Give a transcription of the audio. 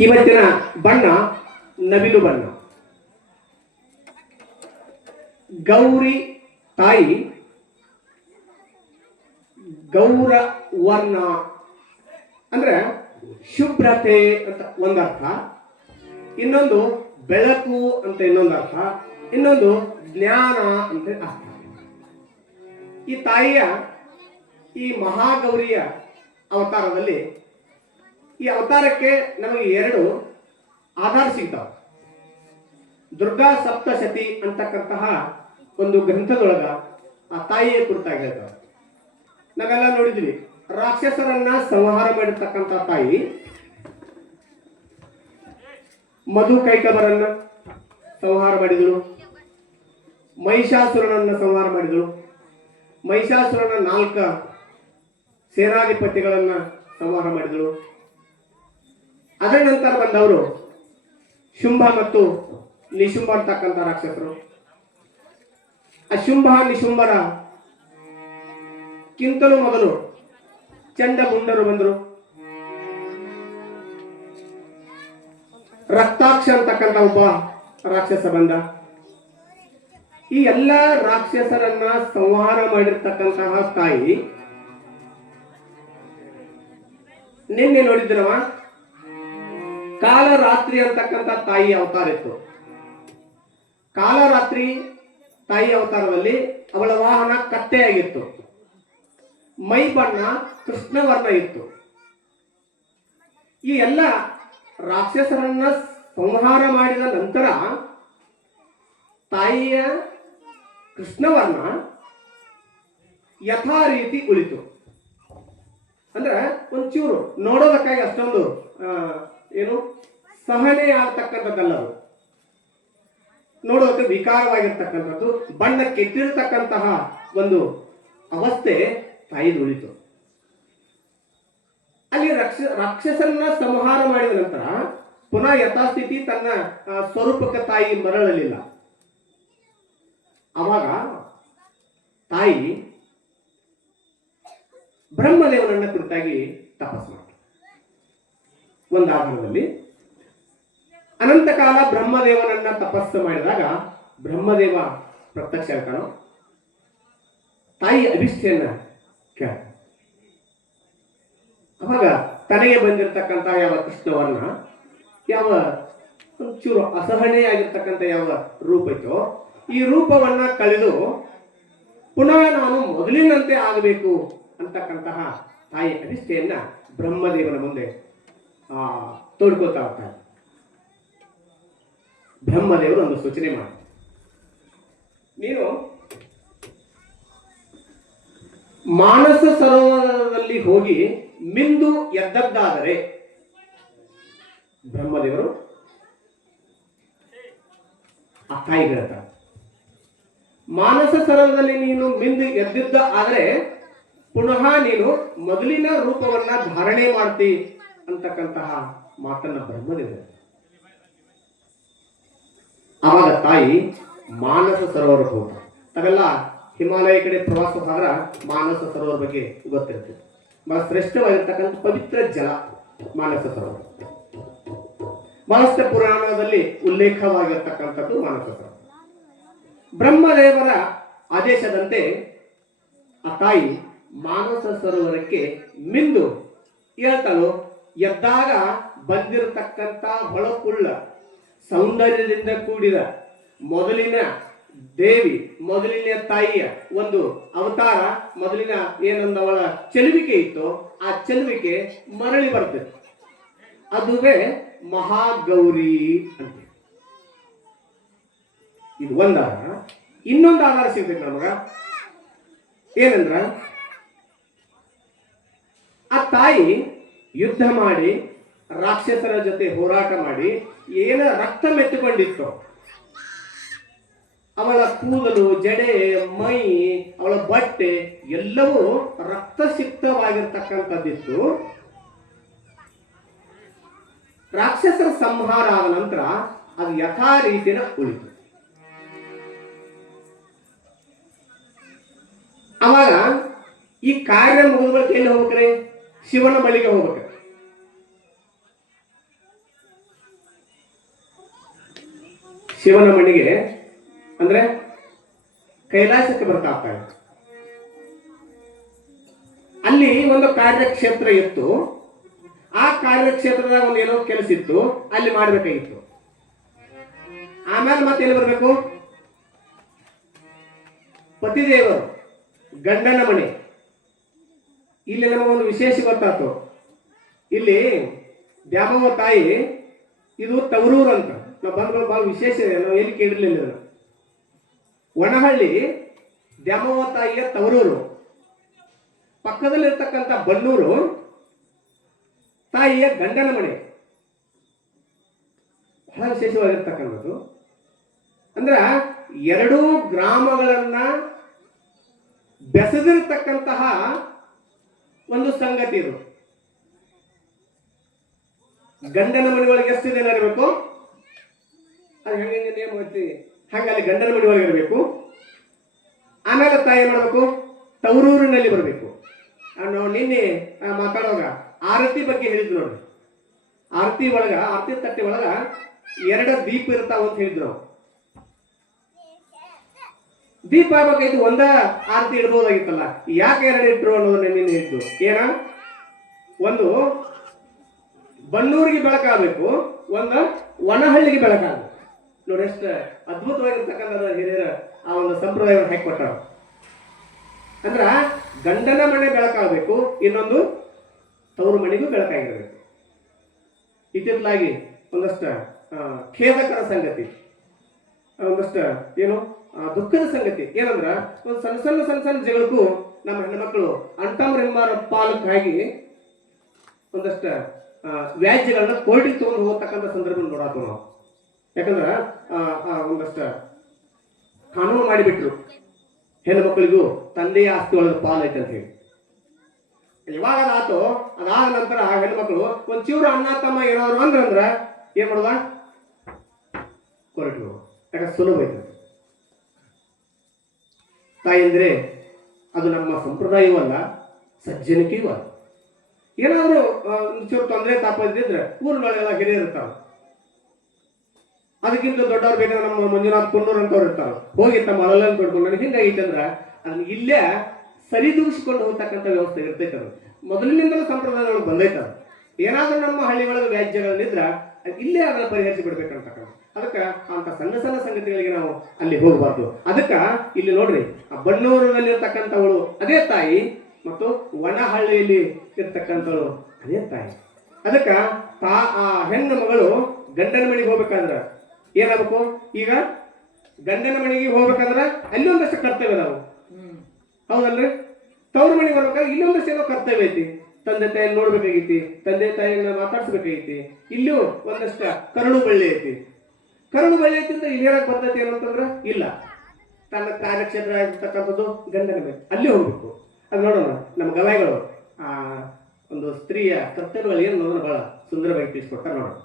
ಇವತ್ತಿನ ಬಣ್ಣ ನವಿಲು ಬಣ್ಣ. ಗೌರಿ ತಾಯಿ ಗೌರ ವರ್ಣ ಅಂದ್ರೆ ಶುಭ್ರತೆ ಅಂತ ಒಂದರ್ಥ. ಇನ್ನೊಂದು ಬೆಳಕು ಅಂತ ಇನ್ನೊಂದು ಅರ್ಥ ಇನ್ನೊಂದು ಜ್ಞಾನ ಅಂತ ಅರ್ಥ. ಈ ತಾಯಿಯ ಈ ಮಹಾಗೌರಿಯ ಅವತಾರದಲ್ಲಿ ಈ ಅವತಾರಕ್ಕೆ ನಮಗೆ ಎರಡು ಆಧಾರ ಸಿಗ್ತಾವ. ದುರ್ಗಾ ಸಪ್ತಶತಿ ಅಂತಕ್ಕಂತಹ ಒಂದು ಗ್ರಂಥದೊಳಗ ಆ ತಾಯಿಯ ಕುರಿತಾಗಿ ಹೇಳ್ತಾವ ನಾವೆಲ್ಲ ನೋಡಿದ್ವಿ, ರಾಕ್ಷಸರನ್ನ ಸಂಹಾರ ಮಾಡಿರ್ತಕ್ಕಂಥ ತಾಯಿ, ಮಧು ಕೈಕಬರನ್ನ ಸಂಹಾರ ಮಾಡಿದಳು, ಮಹಿಷಾಸುರನನ್ನ ಸಂಹಾರ ಮಾಡಿದಳು, ಮಹಿಷಾಸುರನ ನಾಲ್ಕ ಸೇನಾಧಿಪತಿಗಳನ್ನ ಸಂಹಾರ ಮಾಡಿದಳು. ಅದರ ನಂತರ ಬಂದವರು ಶುಂಭ ಮತ್ತು ನಿಶುಂಭ ಅಂತಕ್ಕಂಥ ರಾಕ್ಷಸರು. ಆ ಶುಂಭ, ನಿಶುಂಭರ ಕಿಂತಲೂ ಮೊದಲು ಚಂಡ ಮುಂಡರು ಬಂದರು. ರಕ್ತಾಕ್ಷ ಅಂತಕ್ಕಂಥ ಒಬ್ಬ ರಾಕ್ಷಸ ಬಂದ. ಈ ಎಲ್ಲ ರಾಕ್ಷಸರನ್ನ ಸಂಹಾರ ಮಾಡಿರ್ತಕ್ಕಂತಹ ತಾಯಿ ನಿನ್ನೆ ನೋಡಿದ್ರವ? ಕಾಲರಾತ್ರಿ ಅಂತಕ್ಕಂಥ ತಾಯಿ ಅವತಾರ ಇತ್ತು. ಕಾಲರಾತ್ರಿ ತಾಯಿ ಅವತಾರದಲ್ಲಿ ಅವಳ ವಾಹನ ಕತ್ತೆಯಾಗಿತ್ತು. ಮೈ ಬಣ್ಣ ಕೃಷ್ಣವರ್ಣ ಇತ್ತು. ಈ ಎಲ್ಲ ರಾಕ್ಷಸರನ್ನ ಸಂಹಾರ ಮಾಡಿದ ನಂತರ ತಾಯಿಯ ಕೃಷ್ಣವರ್ಣ ಯಥಾ ರೀತಿ ಉಳಿತು. ಅಂದ್ರೆ ಒಂಚೂರು ನೋಡೋದಕ್ಕಾಗಿ ಅಷ್ಟೊಂದು ಏನು? ಸಹನೆ ಆಗ್ತಕ್ಕಂಥದ್ದಲ್ಲ ಅದು. ವಿಕಾರವಾಗಿರ್ತಕ್ಕಂಥದ್ದು, ಬಣ್ಣ ಕೆಟ್ಟಿರತಕ್ಕಂತಹ ಒಂದು ಅವಸ್ಥೆ ತಾಯಿದು ಉಳಿತು. ಅಲ್ಲಿ ರಕ್ಷ, ರಾಕ್ಷಸನ್ನ ಸಂಹಾರ ಮಾಡಿದ ನಂತರ ಪುನಃ ಯಥಾಸ್ಥಿತಿ ತನ್ನ ಸ್ವರೂಪಕ್ಕೆ ತಾಯಿ ಮರಳಲಿಲ್ಲ. ಅವಾಗ ತಾಯಿ ಬ್ರಹ್ಮದೇವನನ್ನ ಕುರಿತಾಗಿ ತಪಸ್ಸು ಮಾಡಿ. ಒಂದು ಆಧಾರದಲ್ಲಿ. ಅನಂತಕಾಲ ಬ್ರಹ್ಮದೇವನನ್ನ ತಪಸ್ಸು ಮಾಡಿದಾಗ ಬ್ರಹ್ಮದೇವ ಪ್ರತ್ಯಕ್ಷ ಆಗ್ತಾನೋ ತಾಯಿ ಅಭಿಷ್ಠೆಯನ್ನ ಕೇಳ. ಅವಾಗ ತನಗೆ ಬಂದಿರತಕ್ಕಂತ ಯಾವ ಕೃಷ್ಣವನ್ನ ಯಾವ ಒಂಚೂರು ಅಸಹನೆಯಾಗಿರ್ತಕ್ಕಂಥ ಯಾವ ರೂಪ ಇತ್ತೋ, ಈ ರೂಪವನ್ನ ಕಳೆದು ಪುನಃ ನಾನು ಮೊದಲಿನಂತೆ ಆಗಬೇಕು ಅಂತಕ್ಕಂತಹ ತಾಯಿ ಅನಿಷ್ಠೆಯನ್ನ ಬ್ರಹ್ಮದೇವನ ಮುಂದೆ ತೋಡ್ಕೋತಾ ಹೋಗ್ತಾರೆ ಬ್ರಹ್ಮದೇವರು ಒಂದು ಸೂಚನೆ ಮಾಡಿ ನೀನು ಮಾನಸ ಸರೋವರದಲ್ಲಿ ಹೋಗಿ ಮಿಂದು ಎದ್ದದ್ದಾದರೆ ಬ್ರಹ್ಮದೇವರು ಆ ತಾಯಿ ಹೇಳ್ತಾರೆ ಮಾನಸ ಸರೋವರದಲ್ಲಿ ನೀನು ಮಿಂದು ಎದ್ದಿದ್ದ ಆದರೆ ಪುನಃ ನೀನು ಮೊದಲಿನ ರೂಪವನ್ನ ಧಾರಣೆ ಮಾಡ್ತಿ. ಅಂತಕ್ಕಂತಹ ಮಾತನ್ನ ಬ್ರಹ್ಮದೇವರು ಆವಾಗ ತಾಯಿ ಮಾನಸ ಸರೋವರ ಹೋಗ್ತಾರೆ ತಾವೆಲ್ಲ ಹಿಮಾಲಯ ಕಡೆ ಪ್ರವಾಸ ಹೋದ್ರ ಮಾನಸ ಸರೋವರ ಬಗ್ಗೆ ಗೊತ್ತಿರ್ತದೆ ಬಹಳ ಶ್ರೇಷ್ಠವಾಗಿರ್ತಕ್ಕಂಥ ಪವಿತ್ರ ಜಲ ಮಾನಸ ಸರೋವರ. ಬಹಳಷ್ಟು ಪುರಾಣದಲ್ಲಿ ಉಲ್ಲೇಖವಾಗಿರ್ತಕ್ಕಂಥದ್ದು ಮಾನಸ ಸರೋವರ. ಬ್ರಹ್ಮದೇವರ ಆದೇಶದಂತೆ ಆ ತಾಯಿ ಮಾನಸ ಸರೋವರಕ್ಕೆ ಮಿಂದು ಹೇಳ್ತಾಳು ಎದ್ದಾಗ ಬಂದಿರತಕ್ಕಂತ ಹೊಳಪುಳ್ಳ ಸೌಂದರ್ಯದಿಂದ ಕೂಡಿದ ಮೊದಲಿನ ದೇವಿ, ಮೊದಲಿನ ತಾಯಿಯ ಒಂದು ಅವತಾರ, ಮೊದಲಿನ ಏನೊಂದು ಅವಳ ಚೆಲುವಿಕೆ ಇತ್ತು, ಆ ಚೆಲುವಿಕೆ ಮರಳಿ ಬರ್ತದೆ. ಅದುವೇ ಮಹಾಗೌರಿ ಅಂತ. ಇದು ಒಂದ ಇನ್ನೊಂದು ಆಧಾರ ಸಿಗ್ತೈತೆ ನಮಗ. ಏನಂದ್ರ, ಆ ತಾಯಿ ಯುದ್ಧ ಮಾಡಿ, ರಾಕ್ಷಸರ ಜೊತೆ ಹೋರಾಟ ಮಾಡಿ, ಏನ ರಕ್ತ ಮೆತ್ತುಕೊಂಡಿತ್ತು, ಅವಳ ಕೂದಲು, ಜಡೆ, ಮೈ, ಅವಳ ಬಟ್ಟೆ ಎಲ್ಲವೂ ರಕ್ತ ರಕ್ತಸಿಕ್ತವಾಗಿರ್ತಕ್ಕಂಥದ್ದಿತ್ತು. ರಾಕ್ಷಸರ ಸಂಹಾರ ಆದ ನಂತರ ಅದು ಯಥಾ ರೀತಿಯ ಉಳಿತು. ಅವಾಗ ಈ ಕಾರ್ಯ ಮುಗಿದ ಬಳಿಕ ಎಲ್ಲಿ ಹೋಗ್ಬೇಕ್ರೆ? ಶಿವನ ಬಳಿಗೆ ಹೋಗ್ಬೇಕು ಶಿವನ ಮಣಿಗೆ, ಅಂದ್ರೆ ಕೈಲಾಸಕ್ಕೆ ಬರ್ತಾ ಅಲ್ಲಿ ಒಂದು ಕಾರ್ಯಕ್ಷೇತ್ರ ಇತ್ತು. ಆ ಕಾರ್ಯಕ್ಷೇತ್ರದ ಒಂದು ಏನೋ ಕೆಲಸ ಇತ್ತು. ಅಲ್ಲಿ ಮಾಡಬೇಕಾಗಿತ್ತು. ಆಮೇಲೆ ಮತ್ತೆ ಎಲ್ಲಿ ಬರಬೇಕು? ಪತಿದೇವರು, ಗಂಡನ ಮನೆ. ಇಲ್ಲಿ ನಮಗೊಂದು ವಿಶೇಷ ಗೊತ್ತಾಯ್ತು. ಇಲ್ಲಿ ದ್ಯಾಮವ್ವ ತಾಯಿ, ಇದು ತವರೂರು ಅಂತ. ನಾವು ಬಹಳ ವಿಶೇಷ ಇದೆ, ನಾವು ಎಲ್ಲಿ ಕೇಳಿರ್ಲಿಲ್ಲ. ಒಣಹಳ್ಳಿ ದ್ಯಾಮವ್ವ ತಾಯಿಯ ತವರೂರು. ಪಕ್ಕದಲ್ಲಿರ್ತಕ್ಕಂಥ ಬಣ್ಣೂರು, ತಾಯಿಯ ಗಂಡನ ಮನೆ. ಬಹಳ ವಿಶೇಷವಾಗಿರ್ತಕ್ಕಂಥದ್ದು. ಅಂದ್ರ ಎರಡೂ ಗ್ರಾಮಗಳನ್ನ ಬೆಸೆದಿರ್ತಕ್ಕಂತಹ ಒಂದು ಸಂಗತಿ ಇದು. ಗಂಡನ ಮನೆಯೊಳಗೆ ಎಷ್ಟು ಜನ ಇರಬೇಕು ಅದು ಹೆಂಗೆ ನೇಮ್ ನೇಮ ಐತಿ ಹಂಗ ಅಲ್ಲಿ ಗಂಡನ ಮನೆಯೊಳಗೆ ಇರಬೇಕು. ಆಮೇಲೆ ತಾಯಿ ಏನ್ ಮಾಡಬೇಕು? ತವರೂರಿನಲ್ಲಿ ಬರಬೇಕು. ನಾವು ನಿನ್ನೆ ಮಾತಾಡುವಾಗ ಆರತಿ ಬಗ್ಗೆ ಹೇಳಿದ್ವಿ ನೋಡ್ರಿ. ಆರತಿ ಒಳಗ, ಆರತಿ ತಟ್ಟೆ ಒಳಗ ಎರಡ ದೀಪ ಇರ್ತಾವ ಅಂತ ಹೇಳಿದ್ರು ನಾವು ದೀಪ ಆಗ್ಬೇಕಾಯ್ತು ಒಂದ ಆರತಿ ಇಡ್ಬೋದಾಗಿತ್ತಲ್ಲ. ಯಾಕೆ ಎರಡು ಇಟ್ರು ಅನ್ನೋದನ್ನ ನಿನ್ನೆ ಹೇಳಿದ್ದು. ಏನ? ಒಂದು, ಬನ್ನೂರಿಗೆ ಬೆಳಕಾಗಬೇಕು. ಒಂದು, ವನಹಳ್ಳಿಗೆ ಬೆಳಕಾಗಬೇಕು. ನೋಡಿ ಅದ್ಭುತವಾಗಿರ್ತಕ್ಕಂಥ ಹಿರಿಯರ ಆ ಒಂದು ಸಂಪ್ರದಾಯವನ್ನು ಹಾಕಿಕೊಟ್ಟಾರ. ಅಂದ್ರ, ಗಂಡನ ಮನೆ ಬೆಳಕಾಗಬೇಕು ಇನ್ನೊಂದು ತವರು ಮನೆಗೂ ಬೆಳಕಾಗಿರಬೇಕು ಇತ್ತಿತ್ತಲಾಗಿ ಒಂದಷ್ಟು ಖೇದಕರ ಸಂಗತಿ. ಒಂದಷ್ಟು, ಏನು ದುಃಖದ ಸಂಗತಿ. ಏನಂದ್ರ, ಒಂದು ಸಣ್ಣ ಸಣ್ಣ ಸಣ್ಣ ಸಣ್ಣ ಜಗಳಕ್ಕೂ ನಮ್ಮ ಹೆಣ್ಮಕ್ಳು ಅಂಟಮ್ ರೆಮ್ಮಾರ ಪಾಲಕ್ಕಾಗಿ ಒಂದಷ್ಟು ವ್ಯಾಜ್ಯಗಳನ್ನ ಕೋರ್ಟಿಗೆ ತಗೊಂಡು ಹೋಗ್ತಕ್ಕಂಥ ಸಂದರ್ಭ ನೋಡಾತು ನಾವು. ಯಾಕಂದ್ರ ಒಂದಷ್ಟು ಕಾನೂನು ಮಾಡಿಬಿಟ್ರು. ಹೆಣ್ಣು ಮಕ್ಕಳಿಗೂ ತಂದೆಯ ಆಸ್ತಿ ಒಳಗೆ ಪಾಲು ಐತೆ ಅಂತ ಹೇಳಿ. ಇವಾಗ ಅದಾತು ಅದಾದ ನಂತರ ಆ ಮಕ್ಕಳು ಒಂದ್ ಚೂರು ಅಣ್ಣ, ತಮ್ಮ ಏನಾದ್ರು ಅಂದ್ರಂದ್ರ ಏನ್ ಮಾಡುದ? ಕೊರಟು ಯಾಕಂದ್ರೆ ಸುಲಭ ಐತೆ ತಾಯಂದ್ರೆ, ಅದು ನಮ್ಮ ಸಂಪ್ರದಾಯವೂ ಅಲ್ಲ ಸಜ್ಜನಿಕೆಯೂ ಅಲ್ಲ ಏನಾದರೂ ಒಂಚೂರು ತೊಂದರೆ ತಾಪ ಊರಿನೊಳಗೆಲ್ಲ ಹಿರಿಯರು ಇರ್ತಾರ ಅದಕ್ಕಿಂತ ದೊಡ್ಡವ್ರು ಬೇಕಾದ್ರೆ ನಮ್ಮ ಮಂಜುನಾಥ್ ಕುಂಡೂರ್ ಅಂತವ್ರು ಇರ್ತಾರ. ಹೋಗಿ ತಮ್ಮ ಅಲಲನ್ನು ಕೊಡ್ಕೊಂಡು ನನಗೆ ಹಿಂಗಾಗೈತೆ ಅಂದ್ರ ಅದನ್ನ ಇಲ್ಲೇ ಸರಿದೂಗಿಸಿಕೊಂಡು ಹೋಗ್ತಕ್ಕಂಥ ವ್ಯವಸ್ಥೆ ಇರ್ತೈತೆ ಅದು. ಮೊದಲಿನಿಂದಲೂ ಸಂಪ್ರದಾಯಗಳು ಬಂದೈತೆ ಅದು. ಏನಾದ್ರೂ ನಮ್ಮ ಒಳಗೆ ವ್ಯಾಜ್ಯಗಳಿದ್ರ ಅದ್ ಇಲ್ಲೇ ಅದನ್ನ ಪರಿಹರಿಸಿ ಬಿಡ್ಬೇಕಂತಕ್ಕಂಥ ಅದಕ್ಕೆ ಅಂತ ಸಣ್ಣ ಸಣ್ಣ ಸಂಗತಿಗಳಿಗೆ ನಾವು ಅಲ್ಲಿ ಹೋಗಬಾರ್ದು. ಅದಕ್ಕ ಇಲ್ಲಿ ನೋಡ್ರಿ, ಆ ಬಣ್ಣೂರಿನಲ್ಲಿ ಇರ್ತಕ್ಕಂಥವಳು ಅದೇ ತಾಯಿ ಮತ್ತು ವನಹಳ್ಳಿಯಲ್ಲಿ ಇರ್ತಕ್ಕಂಥವಳು ಅದೇ ತಾಯಿ. ಅದಕ್ಕ ತಾ, ಆ ಹೆಣ್ಣು ಮಗಳು ಗಂಡನ ಮನೆಗೆ ಹೋಗ್ಬೇಕಂದ್ರ ಏನಾಗಬೇಕು? ಈಗ ಗಂಡನ ಮನೆಗೆ ಹೋಗ್ಬೇಕಂದ್ರೆ ಅಲ್ಲಿ ಒಂದಷ್ಟು ಕರ್ತವ್ಯ ನಾವು ಹೌದಲ್ರಿ? ತವ್ರ ಮನೆಗೆ ಬರ್ಬೇಕಾದ್ರೆ ಇಲ್ಲೊಂದಷ್ಟು ಏನೋ ಕರ್ತವ್ಯ ಐತಿ. ತಂದೆ ತಾಯಿಯನ್ನು ನೋಡ್ಬೇಕಾಗೈತಿ ತಂದೆ ತಾಯಿಯನ್ನ ಮಾತಾಡ್ಸ್ಬೇಕಾಗೈತಿ. ಇಲ್ಲೂ ಒಂದಷ್ಟು ಕರುಳು ಬಳ್ಳಿ ಐತಿ. ಕರುಳು ಬಳ್ಳಿ ಐತಿ ಅಂತ ಇಲ್ಲಿ ಹೇಳಕ್ ಬರ್ತೈತಿ ಏನಂತಂದ್ರೆ ಇಲ್ಲ. ತನ್ನ ಕಾರ್ಯಕ್ಷೇತ್ರ ಆಗಿರ್ತಕ್ಕಂಥದ್ದು ಗಂಡನ ಮೇಲೆ ಅಲ್ಲಿ ಹೋಗ್ಬೇಕು. ಅದು ನೋಡೋಣ ನಮ್ಮ ಗವಾಯಿಗಳು. ಆ ಒಂದು ಸ್ತ್ರೀಯ ಕರ್ತವ್ಯಗಳು ಏನು ನೋಡೋಣ ಬಹಳ ಸುಂದರವಾಗಿ ತಿಳಿಸ್ಕೊಡ್ತಾರೆ ನೋಡೋಣ.